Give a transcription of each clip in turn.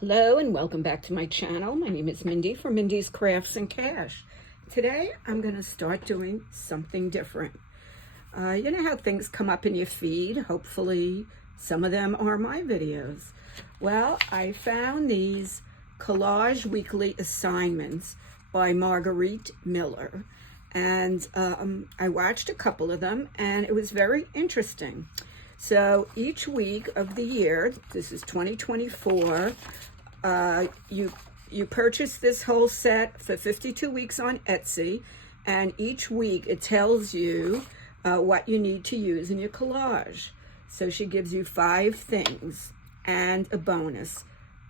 Hello and welcome back to my channel. My name is Mindy from Mindy's Crafts and Cash. Today I'm going to start doing something different. You know how things come up in your feed? Hopefully some of them are my videos. Well, I found these collage weekly assignments by Margarete Miller. And I watched a couple of them and it was very interesting. So each week of the year, this is 2024, you purchase this whole set for 52 weeks on Etsy, and each week it tells you what you need to use in your collage. So she gives you 5 things and a bonus,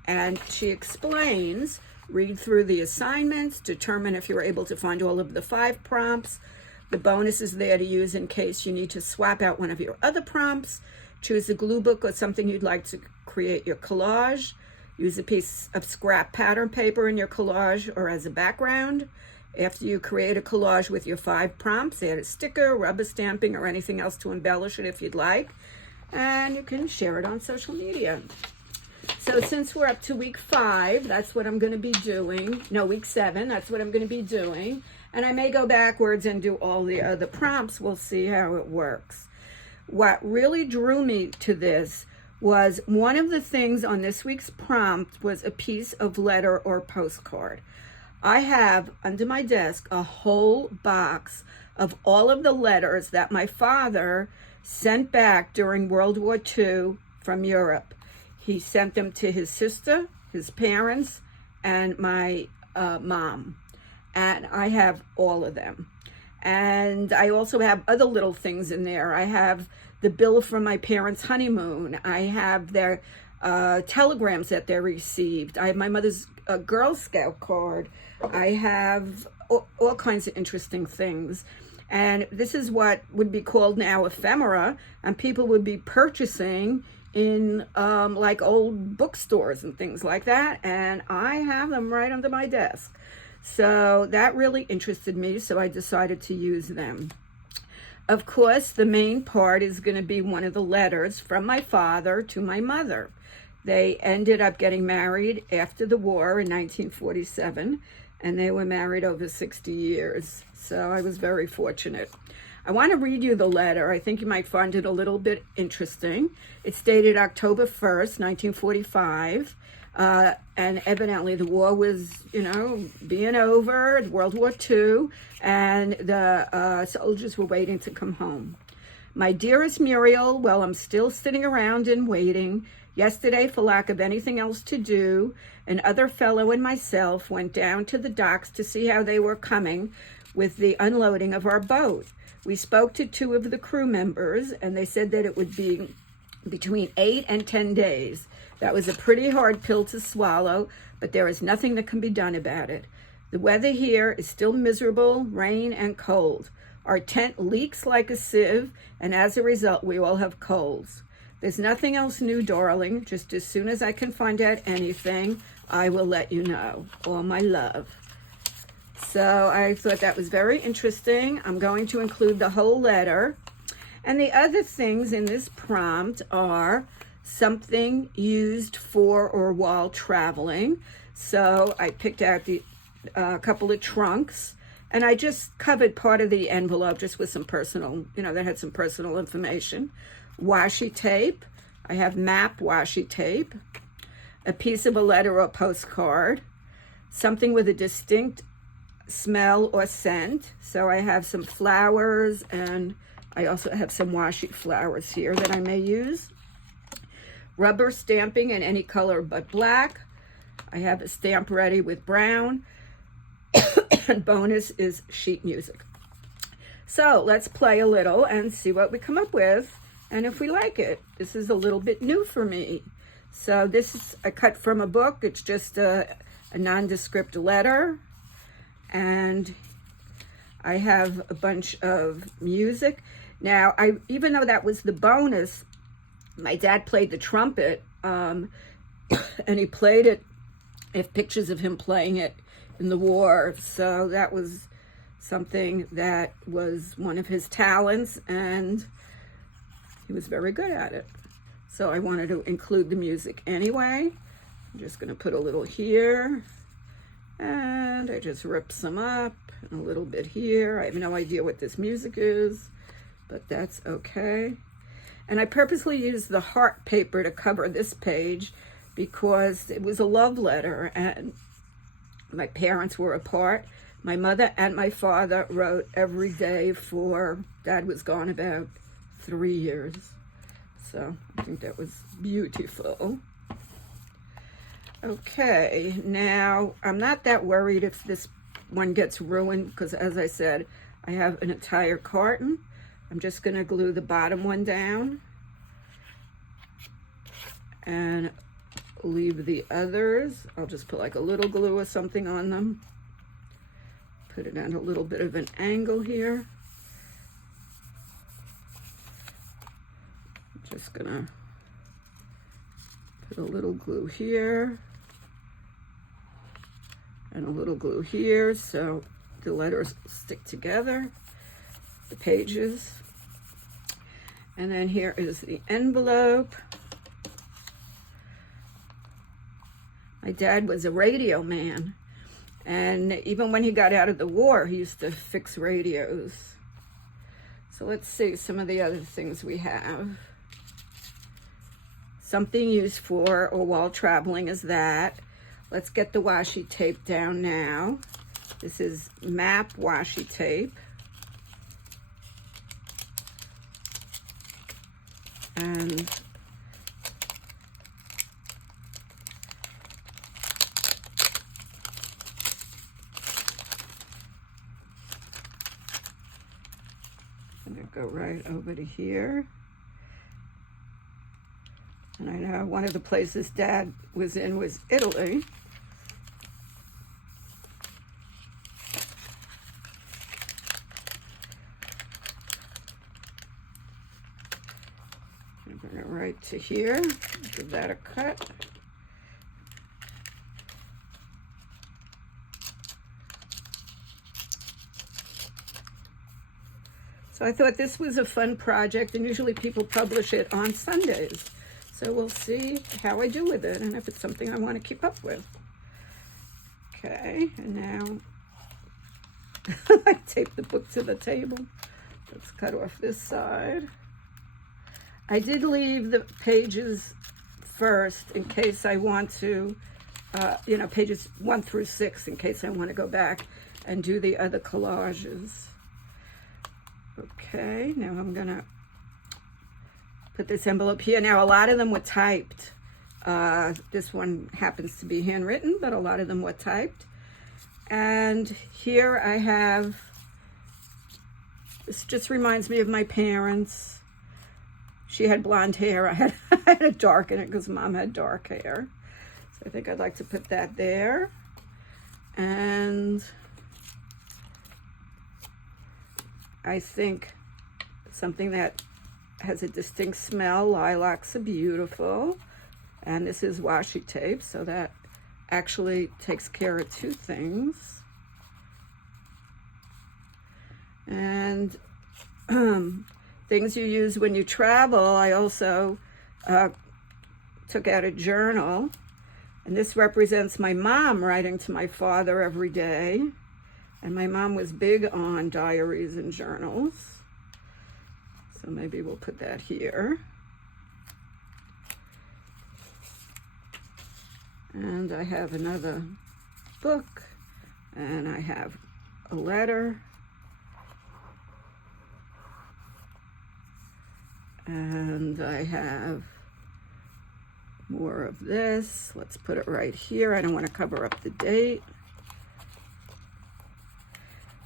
and she explains, read through the assignments, determine if you're able to find all of the 5 prompts. The bonus is there to use in case you need to swap out one of your other prompts. Choose a glue book or something you'd like to create your collage. Use a piece of scrap pattern paper in your collage or as a background. After you create a collage with your 5 prompts, add a sticker, rubber stamping, or anything else to embellish it if you'd like. And you can share it on social media. So since we're up to week 5, that's what I'm going to be doing. No, week 7, that's what I'm going to be doing. And I may go backwards and do all the other prompts. We'll see how it works. What really drew me to this was one of the things on this week's prompt was a piece of letter or postcard. I have under my desk a whole box of all of the letters that my father sent back during World War II from Europe. He sent them to his sister, his parents, and my mom. And I have all of them. And I also have other little things in there. I have the bill from my parents' honeymoon. I have their telegrams that they received. I have my mother's Girl Scout card. I have all kinds of interesting things. And this is what would be called now ephemera, and people would be purchasing in like old bookstores and things like that. And I have them right under my desk. So that really interested me, so I decided to use them. Of course, the main part is going to be one of the letters from my father to my mother. They ended up getting married after the war in 1947, and they were married over 60 years. So I was very fortunate. I want to read you the letter. I think you might find it a little bit interesting. It's dated October 1st, 1945. And evidently the war was, being over, World War II, and the soldiers were waiting to come home. My dearest Muriel, well, I'm still sitting around and waiting. Yesterday, for lack of anything else to do, an other fellow and myself went down to the docks to see how they were coming with the unloading of our boat. We spoke to 2 of the crew members, and they said that it would be between 8 and 10 days. That was a pretty hard pill to swallow, but there is nothing that can be done about it. The weather here is still miserable, rain and cold. Our tent leaks like a sieve, and as a result, we all have colds. There's nothing else new, darling. Just as soon as I can find out anything, I will let you know. All my love. So I thought that was very interesting. I'm going to include the whole letter. And the other things in this prompt are something used for or while traveling. So I picked out a couple of trunks, and I just covered part of the envelope just with some personal, that had some personal information. Washi tape. I have map washi tape. A piece of a letter or postcard. Something with a distinct smell or scent. So I have some flowers, and I also have some washi flowers here that I may use. Rubber stamping in any color but black. I have a stamp ready with brown. And bonus is sheet music. So let's play a little and see what we come up with and if we like it. This is a little bit new for me. So this is a cut from a book. It's just a nondescript letter. And I have a bunch of music. Now, even though that was the bonus, my dad played the trumpet, and he played it, I have pictures of him playing it in the war. So that was something that was one of his talents, and he was very good at it. So I wanted to include the music anyway. I'm just gonna put a little here, and I just rip some up, and a little bit here. I have no idea what this music is, but that's okay. And I purposely used the heart paper to cover this page because it was a love letter, and my parents were apart. My mother and my father wrote every day for, Dad was gone about 3 years. So I think that was beautiful. Okay, now I'm not that worried if this one gets ruined because, as I said, I have an entire carton. I'm just gonna glue the bottom one down and leave the others. I'll just put like a little glue or something on them. Put it at a little bit of an angle here. Just gonna put a little glue here and a little glue here so the letters stick together, the pages. And then here is the envelope. My dad was a radio man, and even when he got out of the war, he used to fix radios. So let's see some of the other things we have. Something used for or while traveling is that. Let's get the washi tape down now. This is map washi tape. And I'm gonna go right over to here. And I know one of the places Dad was in was Italy. I'm bring it right to here, give that a cut. So I thought this was a fun project, and usually people publish it on Sundays. So we'll see how I do with it and if it's something I want to keep up with. Okay, and now I tape the book to the table. Let's cut off this side. I did leave the pages first in case I want to, pages 1 through 6 in case I want to go back and do the other collages. Okay, now I'm gonna put this envelope here. Now, a lot of them were typed. This one happens to be handwritten, but a lot of them were typed. And here I have, this just reminds me of my parents. She had blonde hair. I had to darken it because Mom had dark hair. So I think I'd like to put that there. And I think something that has a distinct smell. Lilacs are beautiful. And this is washi tape, so that actually takes care of 2 things. And things you use when you travel, I also took out a journal. And this represents my mom writing to my father every day. And my mom was big on diaries and journals. So maybe we'll put that here. And I have another book, and I have a letter. And I have more of this. Let's put it right here. I don't want to cover up the date.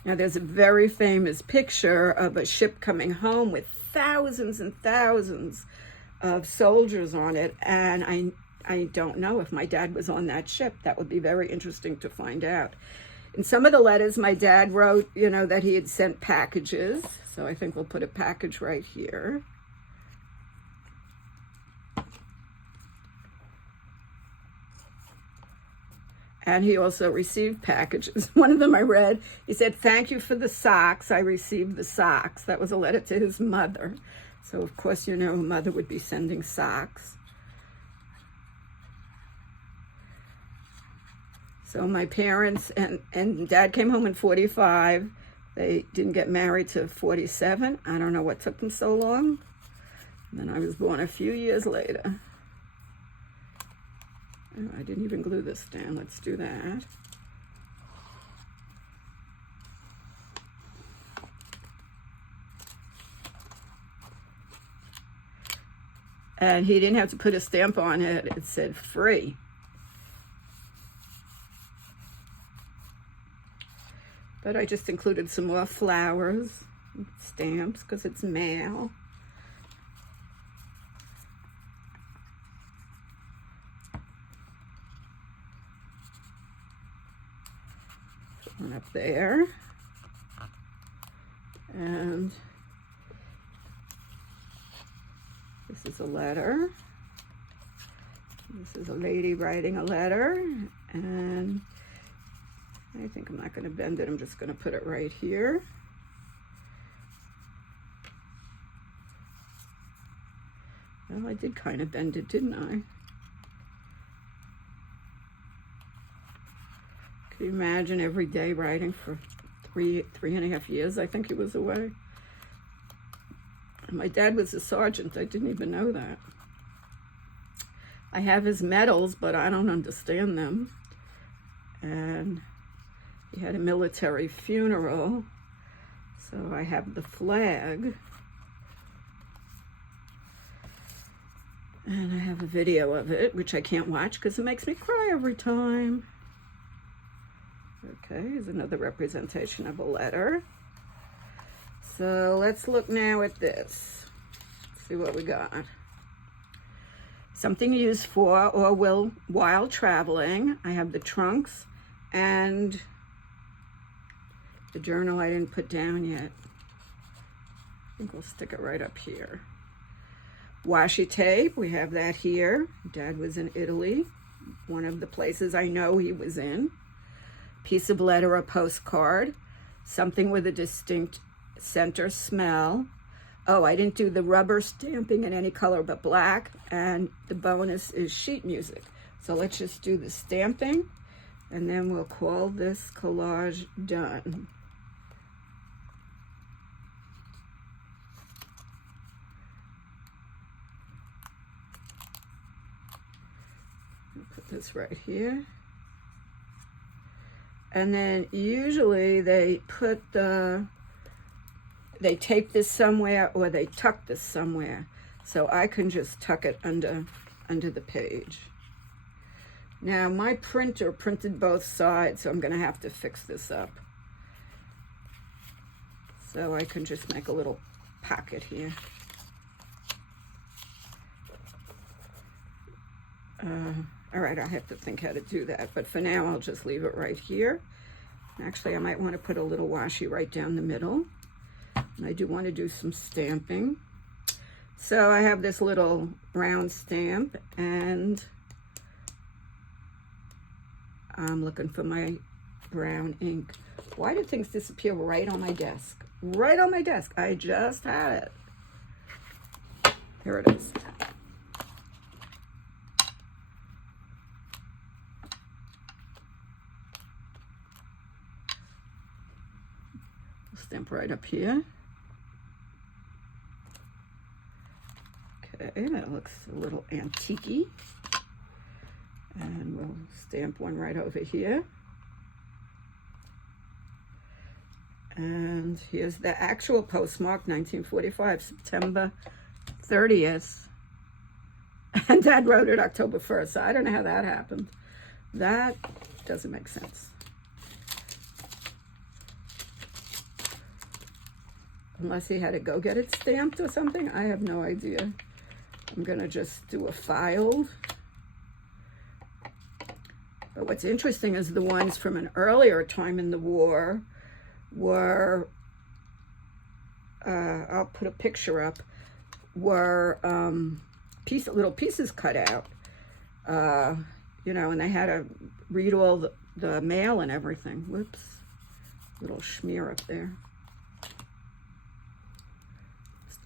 Now, there's a very famous picture of a ship coming home with thousands and thousands of soldiers on it, and I don't know if my dad was on that ship. That would be very interesting to find out. In some of the letters, my dad wrote, that he had sent packages, so I think we'll put a package right here. And he also received packages. One of them I read, he said, "Thank you for the socks. I received the socks." That was a letter to his mother. So, of course, a mother would be sending socks. So my parents and Dad came home in 45. They didn't get married to 47. I don't know what took them so long. And then I was born a few years later. Oh, I didn't even glue this down. Let's do that. And he didn't have to put a stamp on it. It said free. But I just included some more flowers, stamps, because it's mail. Put one up there. And this is a letter. This is a lady writing a letter. And I think I'm not going to bend it. I'm just going to put it right here. Well, I did kind of bend it, didn't I? Can you imagine every day writing for three and a half years? I think he was away. And my dad was a sergeant. I didn't even know that. I have his medals, but I don't understand them. And he had a military funeral, so I have the flag. And I have a video of it, which I can't watch because it makes me cry every time. Okay, here's another representation of a letter. So let's look now at this. Let's see what we got. Something used for or will while traveling. I have the trunks and the journal I didn't put down yet. I think we'll stick it right up here. Washi tape, we have that here. Dad was in Italy, one of the places I know he was in. Piece of letter or postcard, something with a distinct center smell. Oh, I didn't do the rubber stamping in any color but black, and the bonus is sheet music. So let's just do the stamping, and then we'll call this collage done. Put this right here. And then usually they tape this somewhere or they tuck this somewhere. So I can just tuck it under the page. Now my printer printed both sides, so I'm gonna have to fix this up. So I can just make a little pocket here. All right, I have to think how to do that, but for now I'll just leave it right here. Actually, I might want to put a little washi right down the middle. And I do want to do some stamping. So I have this little round stamp, and I'm looking for my brown ink. Why did things disappear right on my desk? Right on my desk. I just had it. Here it is. Stamp right up here. Okay, that looks a little antique-y. And we'll stamp one right over here. And here's the actual postmark, 1945, September 30th. And Dad wrote it October 1st, so I don't know how that happened. That doesn't make sense. Unless he had to go get it stamped or something. I have no idea. I'm gonna just do a filed. But what's interesting is the ones from an earlier time in the war were, I'll put a picture up, were little pieces cut out. You know, and they had to read all the mail and everything. Whoops, little smear up there.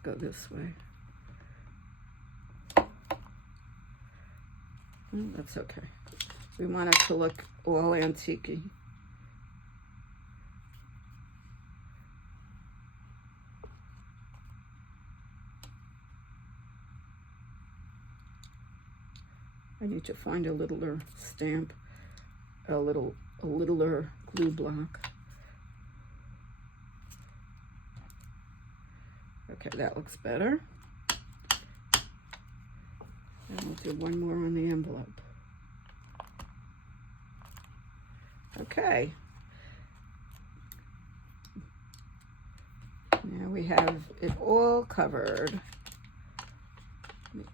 Go this way. Well, that's okay. We want it to look all antique-y. I need to find a littler stamp, a littler glue block. Okay, that looks better. And we'll do one more on the envelope. Okay. Now we have it all covered.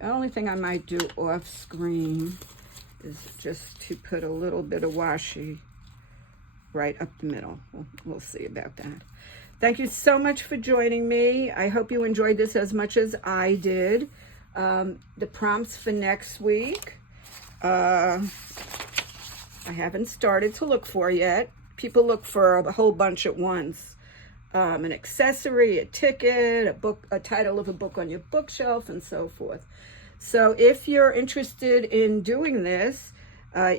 The only thing I might do off screen is just to put a little bit of washi right up the middle. We'll see about that. Thank you so much for joining me. I hope you enjoyed this as much as I did. The prompts for next week, I haven't started to look for yet. People look for a whole bunch at once. An accessory, a ticket, a book, a title of a book on your bookshelf, and so forth. So if you're interested in doing this,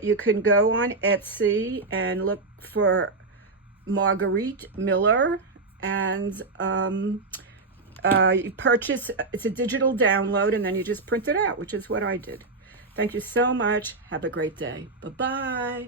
you can go on Etsy and look for Margarete Miller, and you purchase, it's a digital download, and then you just print it out, which is what I did. Thank you so much. Have a great day. Bye-bye.